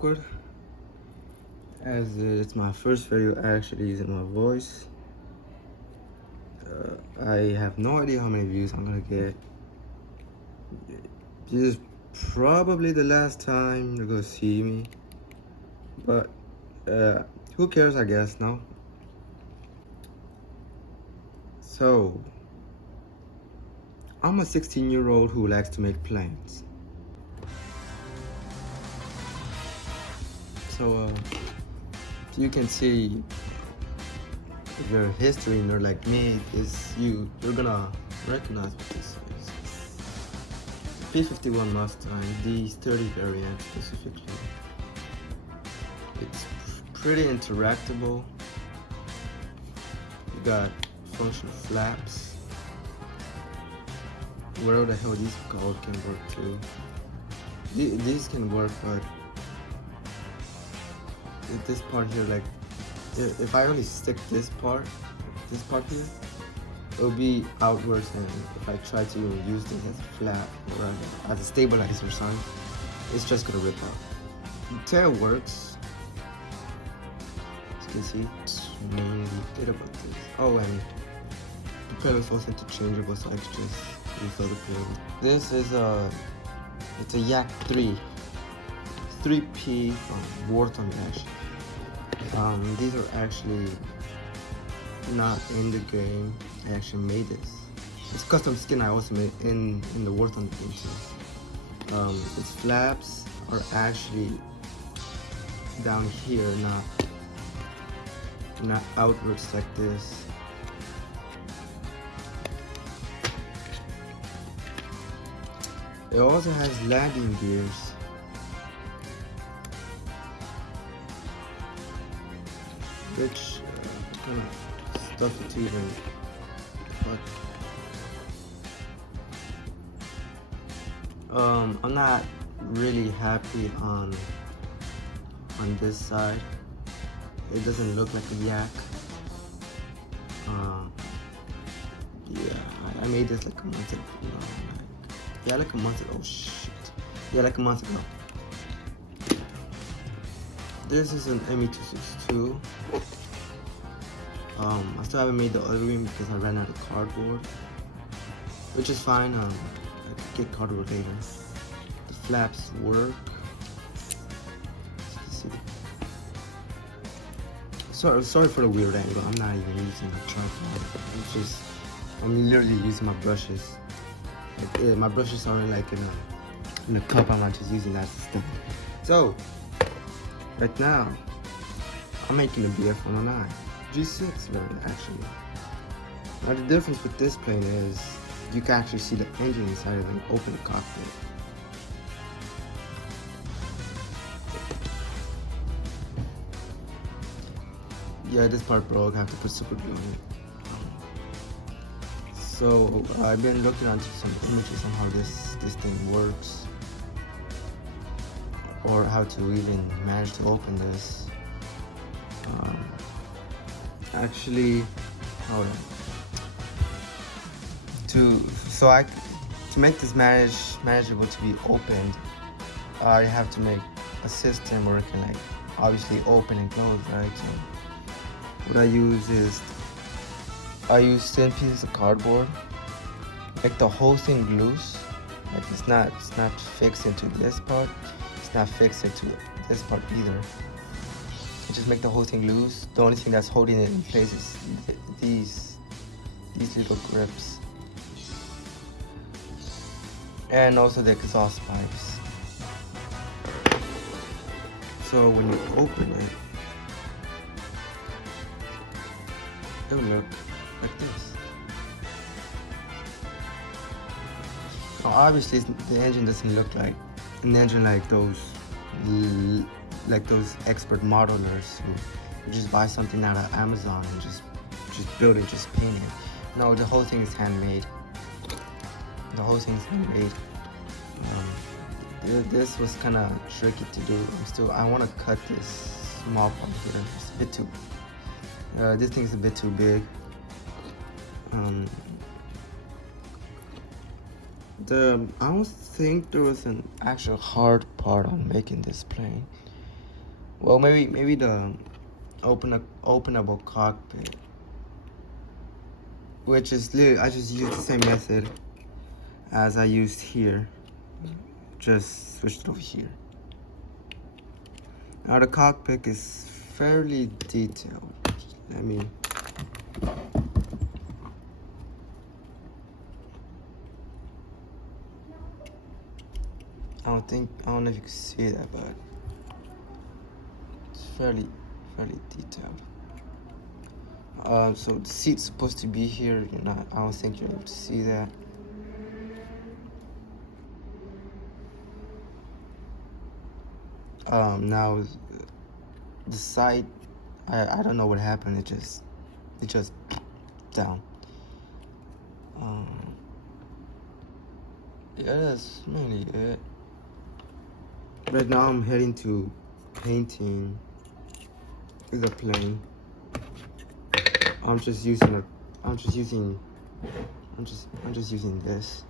awkward as it's my first video actually using my voice. I have no idea how many views I'm gonna get. This is probably the last time you're gonna see me, but who cares, I guess, no? So, I'm a 16-year-old who likes to make planes. So, you can see if you're a history nerd like me, you're gonna recognize what this is. P-51 Mustang, the 30 variant specifically. It's pretty interactable. You got functional flaps. Whatever the hell these called can work too. These can work, but this part here, like, if I only stick this part here, it'll be outwards, and if I try to use this as a flap or as a stabilizer or something, it's just gonna rip out. The tail works. As you can see, it's mainly good about this. Oh, and the plane is also interchangeable, so I can just refill the plane. This is it's a Yak 3. 3P from Wharton actually. These are actually not in the game. I actually made this. It's custom skin I also made in the Wharton game too. Its flaps are actually down here, not outwards like this. It also has landing gears. Which kind of stuff it even, but I'm not really happy on this side. It doesn't look like a Yak. Yeah, I made this like a month ago. Like a month ago. Oh shit. Yeah, like a month ago. This is an ME262. I still haven't made the other wing because I ran out of cardboard, which is fine. I could get cardboard later. The flaps work. Sorry for the weird angle. I'm not even using a tripod. I'm literally using my brushes. My brushes are like in a cup. I'm not just using that system. So right now, I'm making a BF109 G6 variant actually. Now the difference with this plane is you can actually see the engine inside of an open cockpit. Yeah, this part broke. I have to put super glue on it. So I've been looking onto some images on how this thing works, or how to even manage to open this. Actually, hold on. To make this manageable to be opened, I have to make a system where it can like obviously open and close, right? So what I use is thin pieces of cardboard, like the whole thing loose. Like it's not fixed into this part. It's not fixed into this part either. Just make the whole thing loose. The only thing that's holding it in place is these little grips, and also the exhaust pipes. So when you open it, it will look like this. Now obviously the engine doesn't look like an engine like those expert modelers who just buy something out of Amazon and just build it, just paint it. No, the whole thing is handmade. The whole thing is handmade. This was kind of tricky to do. I want to cut this small part here. It's a bit too. This thing is a bit too big. I don't think there was an actual hard part on making this plane. Well, maybe the openable cockpit, which is literally, I just used the same method as I used here, just switched it over here. Now the cockpit is fairly detailed. Let me. I don't know if you can see that, but it's fairly detailed. So the seat's supposed to be here. I don't think you're able to see that. Now the side, I don't know what happened. It just down. Yeah, that's mainly it. Right now I'm heading to painting the plane. I'm just using this.